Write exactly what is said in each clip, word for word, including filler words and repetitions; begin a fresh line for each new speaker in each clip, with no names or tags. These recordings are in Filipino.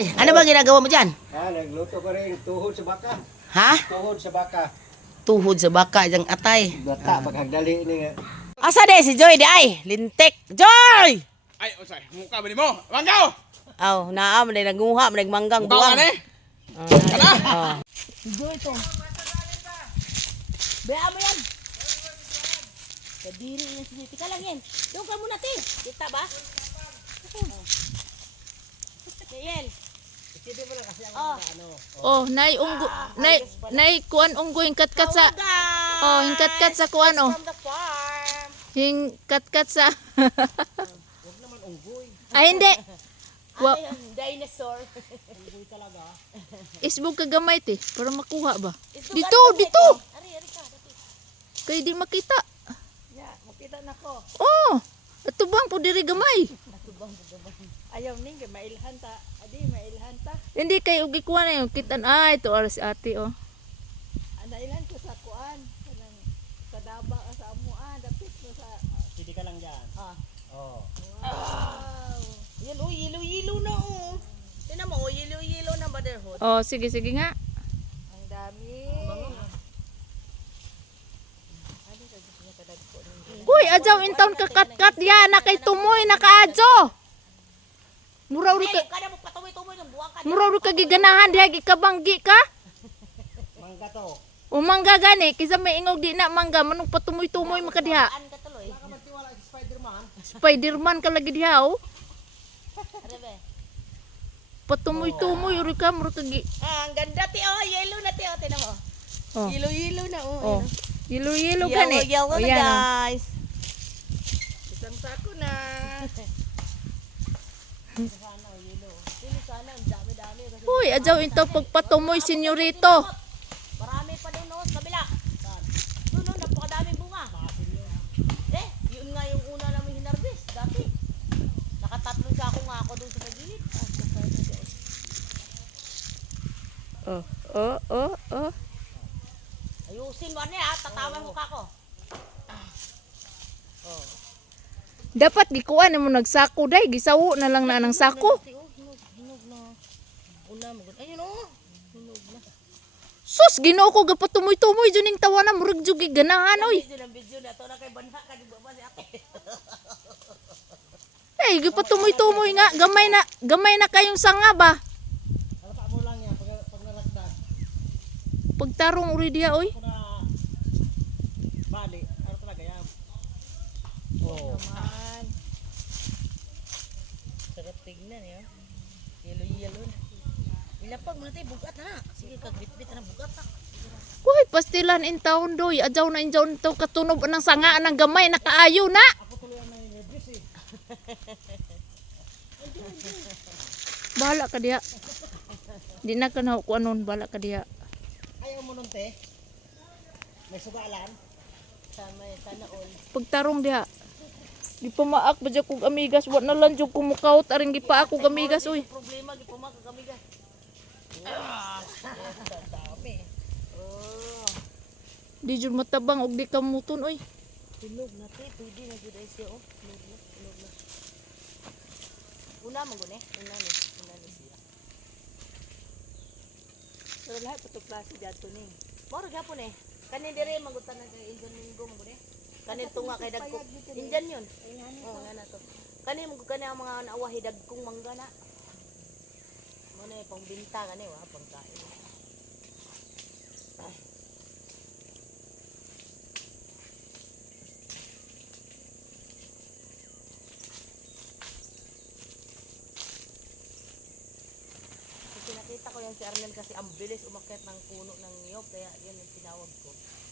Ay, ano ba ginagawa mo dyan?
Ah, nagluto ko rin tuhod sa baka.
Ha?
Tuhod sa baka.
Tuhod sa baka, diyang atay.
Bata, paghagdali ni nga.
Asa de si Joy di ay? Lintik. Joy!
Ay, usay, mukha ba ni mo? Manggaw!
Aw, naa man nagunguha, man manggang
Mukha
buwang.
ka ni?
Kana? Oh. Joy to. Bea mo yan. Kadiri yan si Tika lang yan. Doon ka muna, ti. Kita ba? Kayen. Oh.
Oh, nay unggo nay nay kuan unggo hingkat-kat sa oh, hingkat-kat sa kuan oh.
From the farm.
Hingkat-kat sa Ay hindi. Wa
Ay, ang dinosaur.
isbog ka gamay ti para makuha ba.
Ito,
Dito,
ano ba
dito.
ito? Ari, ari ka, dati.
Kay di makita.
Ya, makita na ko.
Oh, ato bang po diri gamay.
Ayaw ning kay mailhan ta. Adi mailhan ta.
Hindi kay ugi kuan na yung kitan ay to aras ate oh.
Ana ilan ko sa kuan, kanang sa daba sa amuan, dapit mo sa
Sidi ka lang dyan.
ah.
Oh.
Wow. Yan oh, yelo-yelo na oh. Tingnan mo, oh, yelo-yelo na motherhood.
Oh, sige sige nga.
Ang dami.
Uy, adjaw intaon ka kat-kat ya na kay tumoy nakaadjo. Muraw ri ka
Kada mo patumoy-tumoy ng buwang ka.
muraw ri ka giganahan diha gikabanggi ka.
Mangga to.
O mangga gani, kisa may ingog di na mangga, manong patumoy-tumoy makadiha.
An ka tuloy.
Baka magtiwala si Spider-Man.
Spider-Man ka lagi diha oh.
Arebe.
Patumoy-tumoy uri ka, muro ka gi.
Ah, ang ganda ti oh, yellow na ti oh, tingnan mo.
Oh.
Yelo-yelo na oh.
Oh.
ayun,
Yellow-yellow
oh.
gani.
Yellow, yellow
O,
na
yan, oh.
guys. Isang sako na. Sana oh, yellow. Sino sana ang dami-dami kasi
Uy, adjaw intaw pagpatumoy senyorito.
marami pa doon oh, sa kabila. Doon oh, napakadaming bunga. Eh, yun nga yung una namin hinarvest dati. Nakatatlong sako nga ako doon sa gilid. Ah, sa sana guys.
Oh, oh, oh, oh.
Ayusin mo niya, tatawan mo ka ko.
Dapat gikuan mo nagsako day, gisawo na lang na ng sako.
Hinog, hinog na. Una mo. Ayun oh. Hinog na.
Sus, Ginoo ko gapatumoy-tumoy juning tawanan murag jugi ganahan oy.
Video ng video na to na kay banha ka di ba ba si ate.
Hey, gapatumoy-tumoy nga, gamay na, gamay na kayong sanga ba?
Alapa mo lang yan pag, pag nalagdag.
Pagtarong uri diha oy.
Kung na bali, ano talaga yan? Oh.
Naman. Sarap tignan eh. Yellow-yellow na. Ilapag mo natin, bugat na. Sige, kagbit-bit na bugat na.
Uy, pastilan in taon doy, adjaw na injaw nito katunob ng sanga ng gamay nakaayo na.
Ako tuloy ang may nervous eh.
Bahala ka diha. Di na ka na kuan nun, bahala ka diha.
Ayaw mo nun te. May sugalan.
Sana, sana all.
Pagtarong diha. Di pa maak ba dyan kong amigas, wa na lang dyan kumukawt, aring di pa ako gamigas oy.
Problema, gipumak kami ga. Ah, dami. Oh,
Di jud matabang og di kamuton oy.
hinog na te, pwede na jud ay siya oh. Hinog na, hinog na. Una mo guni, una ni, una ni siya. Pero lahat patong klase dito ni. Moro gyapon eh. Kani dire magutan na kay Indian Minggo mo guni. Kani tunga kay dagko. Indian yun. Oh, nga na to. Kani mo kani ang mga naawahi dagkong mangga na. Mo na pang binta kani wa pangkain. Ay. Kasi nakita ko yan si Arnel kasi ang bilis umakyat ng puno ng niyog kaya yan ang tinawag ko.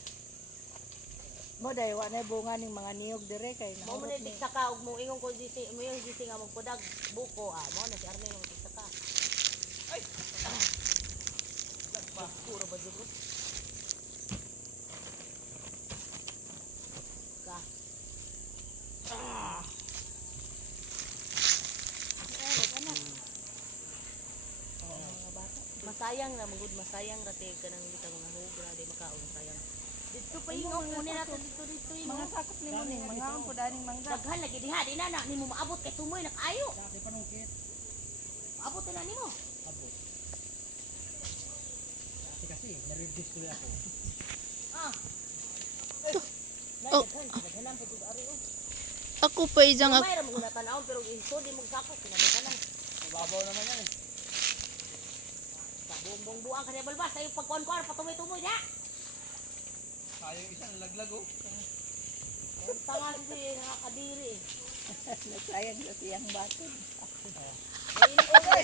Mo dai wa na bunga ning mga niyog dire kay
Mo man ni saka ug mo ingon ko gisi mo yung gisi nga magpudag buko ah mo na si Arnel yung saka. Ay. Lagpa puro ba jud ka. Ah. Masayang na magud masayang ra te kanang bitang nahug ra di makaon sayang. Dito pa yung muna natin dito dito yung
mga sakop nimo ning mga ang pudaning mangga.
daghan lagi diha di na na nimo maabot kay tumoy na kaayo.
Dati panungkit.
Maabot na nimo.
abot. Kasi kasi, na-reduce ko ako.
Ah.
Oh.
Naghanam po ito ari oh.
Ako pa isang ak-
Mayroon mo na tanawon pero iso di mo sakop kinabikanan.
Mababaw naman yan eh.
Sa buong buang kanya balbas ay pagkuan-kuan patumoy-tumoy ya.
Sayang isa, nalaglag oh.
Ang tanga si nakakadiri.
Nasayang sa siyang batod.
Ay ini ko guys.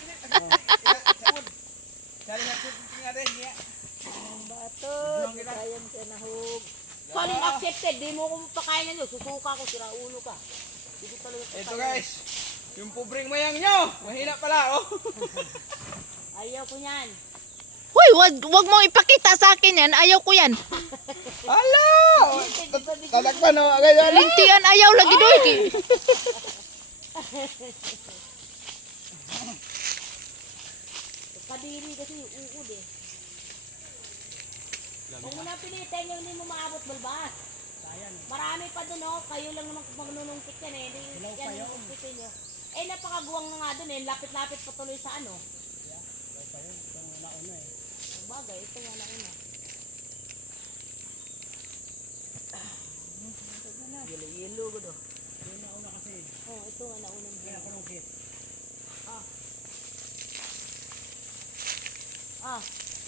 Sali na ito nga rin niya.
Ang batod, nasayang sa nahog.
Calling accepted, di mo ko pakain nyo, susuka ko, sira ulo ka. Di ko talaga
Ito guys, yung pobreng mayang nyo, mahina pala oh.
Ayaw ko yan.
Hoy, wag wag mo ipakita sa akin yan. Ayaw ko yan.
Hala! Talakpan oh, ganyan.
Lintian ayaw lagi doy. Ki-
Kadiri kasi uud eh. Kung muna pilitin yung hindi mo maabot balbas. Marami pa dun oh, kayo lang naman kung magnunungkit yan eh. Hindi yan yung umpitin nyo. Eh napakaguwang na nga dun eh, lapit-lapit patuloy sa ano. Ang bagay, ito nga na una. Yelo-yelo ko do.
Yung nauna kasi,
Oh, ito nga na unang
kaya ako nung kit.
Ah. Ah.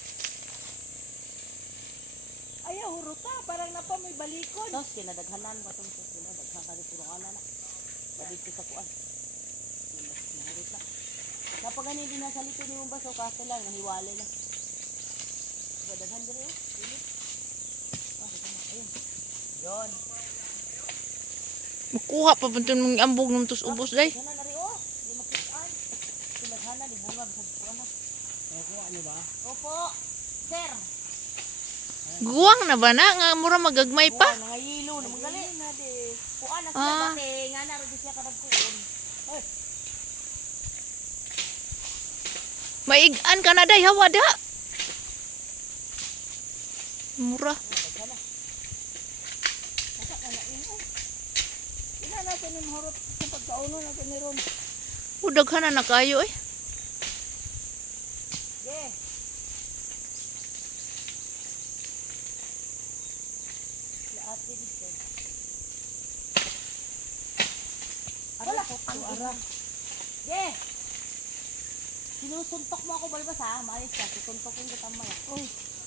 Ayaw, huruta. Parang napa may balikon.
Tapos kinadaghanan ba itong sa kinadaghan ka dito ng na. Padig sa kuan. Mas mahurot na. Kapag ganun din nasa lito ni mong baso, kaso lang, nahiwalay lang. Badaghan din yun. Dilit. Ah, ito na. Ayun. Yun.
Makuha pa punton mong ambog ng tus ubos day.
Sana na rin oh. Hindi makitaan. Kinadaghanan, di bunga, sa kuan na.
Kaya kuha nyo ba?
Opo. Sir.
Guwang na ba na nga mura magagmay pa?
Kuan, nangayilo. Naman gali. Kuan na sila
Ah.
bate. Nga na rin siya kanagkuon.
Maigan ka na day hawa da. Mura.
Ina natin yung hurot sa pagkauno natin ni Ron.
Udaghan na kayo eh.
Yeah. Laati dito. Wala ko ang ara. Yeah. Sinusuntok mo ako balbas ha, maayos ka. Susuntokin kita maya. Uy.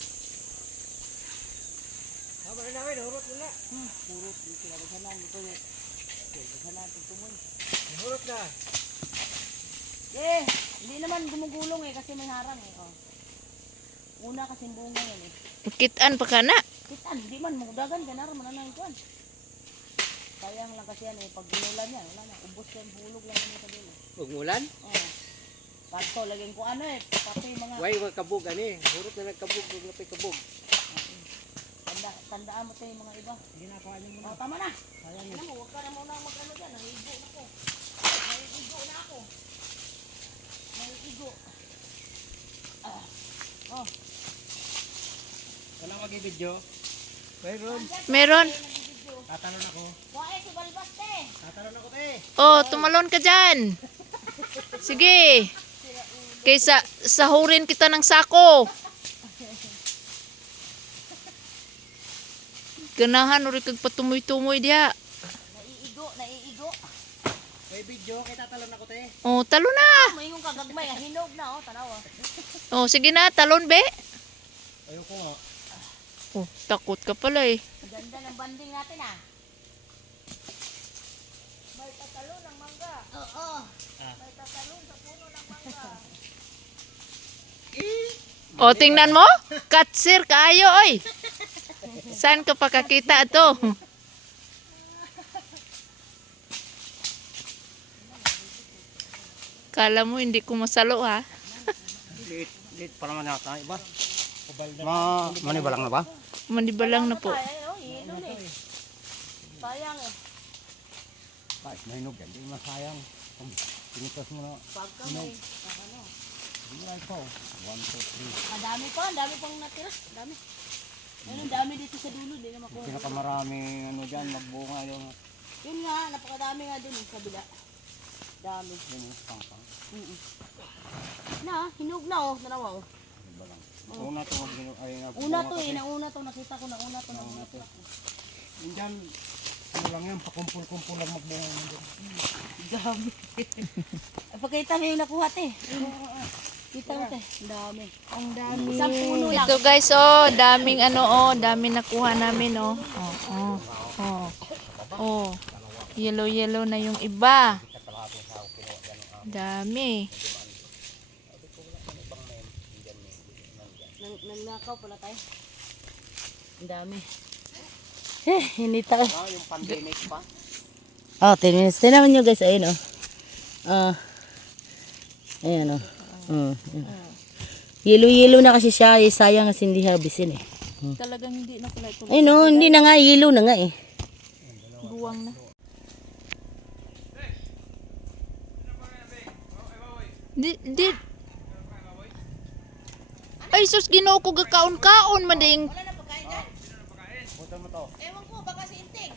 Haba na namin, hurot mo na.
Hmm, puro dito na sana dito eh. Dito sana tumoy.
Hurot na.
Yeah. Hindi naman gumugulong eh kasi may harang eh. Oh. Una kasi bunga yan eh.
Kitaan pa ka na.
Kitan, di man magdagan ganar man na kuan. Sayang lang kasi yan eh pag ginulan yan, wala na ubos yan hulog lang yan sa dulo.
Magmulan?
Oh. Kanto laging ko ano eh, pati mga
Way, wag kabog ani. Hurot na nagkabog, wag na pa'y kabog.
tanda, tandaan mo tayo yung mga iba.
Hindi na, kain mo na.
Oh, tama na.
Sayang
Ano mo, huwag ka na muna mag-ano dyan, nahigo na ako. Nahigo na ako. Nahigo. Ah. Oh.
Wala mag-i-video. Mayroon.
Meron.
Tatalon ako.
Wae si Balbas te.
Tatalon ako, te.
Oh, tumalon ka dyan. Sige. Kaysa sahurin kita ng sako. Ganahan uri kag patumoy-tumoy diha.
Naiigo, naiigo.
May video, kaya tatalon ako, te.
Oh, talo na.
May yung kagagmay, ah, hinog na oh, tanawa.
Oh, sige na, talon be.
Ayoko nga.
Oh, takot ka pala eh.
Ganda ng banding natin ah.
May tatalon ng mangga.
Oo.
May tatalon sa puno ng mangga.
Oh, tingnan mo. Katsir kaayo oy. Saan ka pa kakita to? Kala mo hindi ko masalo ha?
Lit, lit pa naman yata, iba. Ma, manibalang na ba?
Manibalang na po.
Ay, oh, hilo na eh. Sayang eh.
Kahit mahinog yan, hindi masayang. Pinitas mo na.
Pagka may, ano.
Hindi lang ito. One, two, three.
Ang dami pa, ang dami pang natira. Ang dami. Ayun, ang dami dito sa dulo, hindi na makuha.
Pinakamarami ano dyan, magbunga yung
Yun nga, napakadami nga dun eh, sa bila. Dami.
yung pangpang.
Mm-mm. Na, hinog na oh, narawa oh.
Una to mag- ay nga.
Una to eh, nauna to, nakita ko na una to, nauna to.
Indian, ano lang yan, pakumpul-kumpul lang magbunga yun dyan.
Dami. Ay, pagkita mo yung nakuha te. Kita mo te, ang dami. Ang dami. Isang puno lang.
Ito guys, oh, daming ano, oh, daming nakuha namin, oh. Oh, oh, oh. Oh. Yellow, yellow na yung iba. Dami.
Nang, nangnakaw pala tayo. Ang dami. Eh, hindi tayo.
Ah, yung pandemic pa.
Oh, ten minutes. Tingnan nyo guys, ayun oh. Ah. Ayan oh. Mm, mm. Yellow-yellow na kasi siya, eh, sayang kasi hindi habisin eh.
Talagang hindi na pala ito.
Ayun oh, hindi na nga, yellow na nga eh.
Buwang na. Di, di. Ay, sus, ginoo ko gakaon-kaon, mading.
Wala na pagkain dyan?
Butan mo to.
Ewan ko, baka si Inting.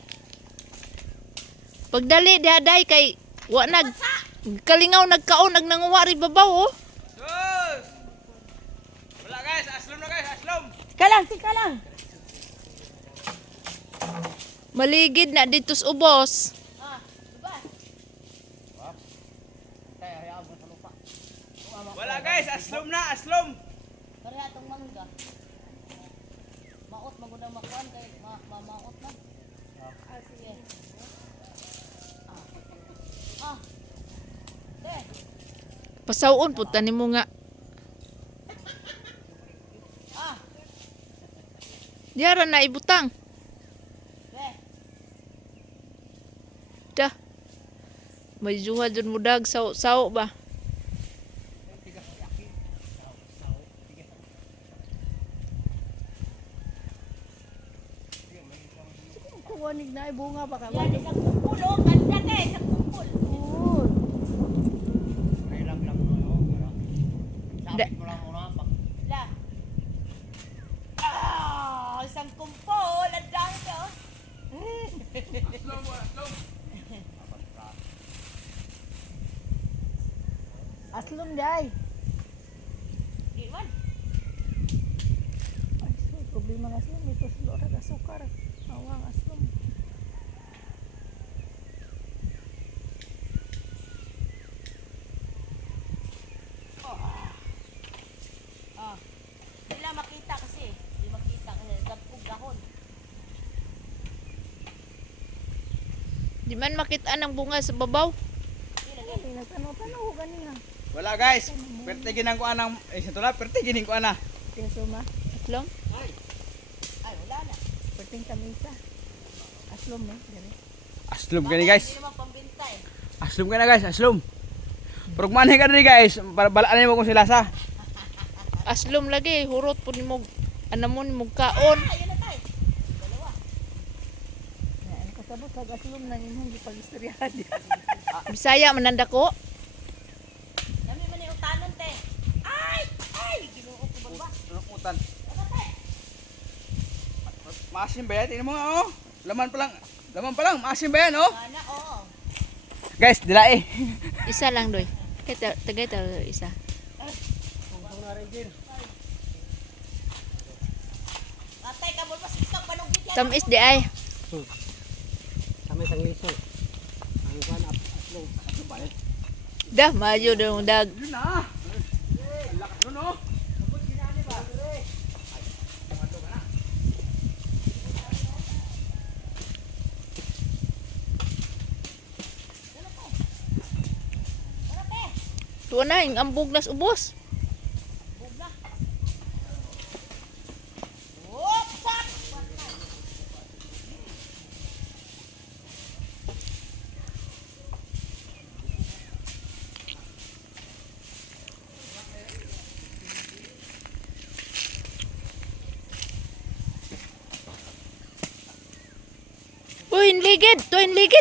Pagdali, diaday kay, wa nag, kalingaw nagkaon, nag nanguwari babaw, oh.
Sus! Wala guys, aslom na guys, aslom.
Tika lang, tika lang.
Maligid na dito sa ubos.
Ah, diba?
Kaya hayaan mo sa lupa.
Wala guys, aslom na, aslom.
Kaya itong mangga. Maot, magundang makuhan kay ma ma maot na. Ah, sige. Ah. Ah. Eh,
Pasawon po, tanim mo nga.
ah.
Diara na ibutang.
Eh,
Dah. May juha dun mo dag, saw-saw ba?
Kuwanig na bunga baka.
yan isang kumpul oh, ganda ka isang kumpul.
Ay lang lang mo, no? Pero, sabit mo lang muna. Pag
La. Ah, isang kumpul, ang dami ka oh.
Aslom mo, aslom.
Aslom day.
Iwan.
Ay, so, problema ng aslom ito sa loob ng asukar. Awang aslom.
Ah. Hindi lang makita kasi. Hindi makita kasi dagpog dahon.
Di man makita ang bunga sa babaw.
Ay, nagtanaw-tanaw ko ganina.
Wala guys, perte ginang ko anang, eh sa tula, perte gining ko ana.
Kaya suma,
Aslong?
Ay, wala na.
perting kamisa. Aslom eh. Gani.
Aslom gani guys.
Hindi naman pambinta eh.
Aslom ka na guys, aslom. Pero manay ka rin guys, Bal- balaan mo kung sila sa.
Aslom lagi, hurot po ni mo, anamon mo kaon.
Ah, yun na tayo. Dalawa.
Yan, kasabot sa aslom na inyong gipag-istoryahan.
Bisaya mananda ko.
Dami man yung utanon te. Ay! Ay! Ginoo ko ba ba?
Ano utan?
Ano te?
Maasim ba yan? Tingnan mo nga oh. Laman pa lang. Laman pa lang, maasim ba yan oh.
Ana, oo.
Guys, dila eh.
Isa lang doy. Kaya tagay ta isa.
Atay ka mo pa sitok panugit yan.
Tamis di ay.
kami sang liso. Ang kuhan, aslong. Aslong balik.
Dah, maju dong dag.
Yun na. Lakas nun oh.
Tuwa na, yung ambog nas ubos.
Whoop! Sak!
Uy, ligid, tuwin ligid.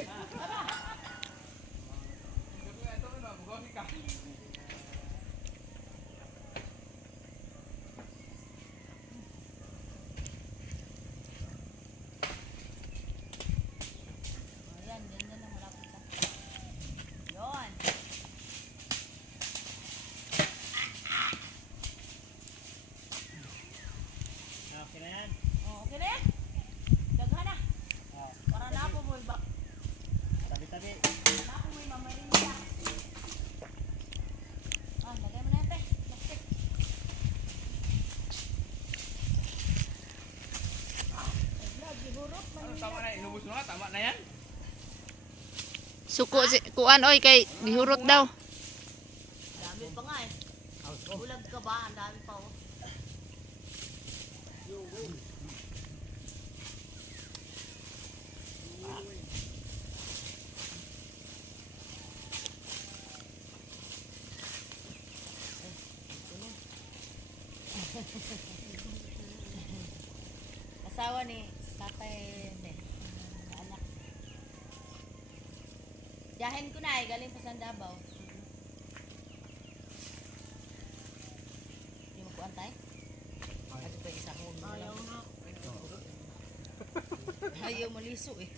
Ayan, ganyan na malapit na. Yun.
tama na, inubos mo na, tama na yan.
Suko si kuan oy kay gihurot daw.
Dami pa nga eh. Bulag ka ba? Ang dami pa oh. Asawa ni Tatay ne. Anak. Yahin ko na eh, galing pa sa Davao. Hindi mo kuan tay? Kasi pa isa ko. Ayaw na. Ayaw maliso eh.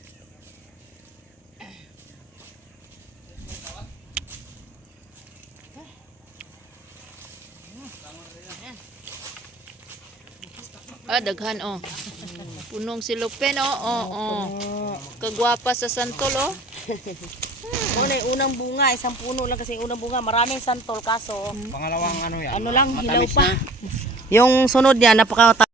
Ah, daghan oh. Punong si Lupen oh. Oh, oh. Kagwapa sa santol oh.
Una yung unang bunga, isang puno lang kasi yung unang bunga, maraming santol kaso
Pangalawang ano yan?
ano lang, hilaw
matamis
pa.
na.
Yung sunod niya, napaka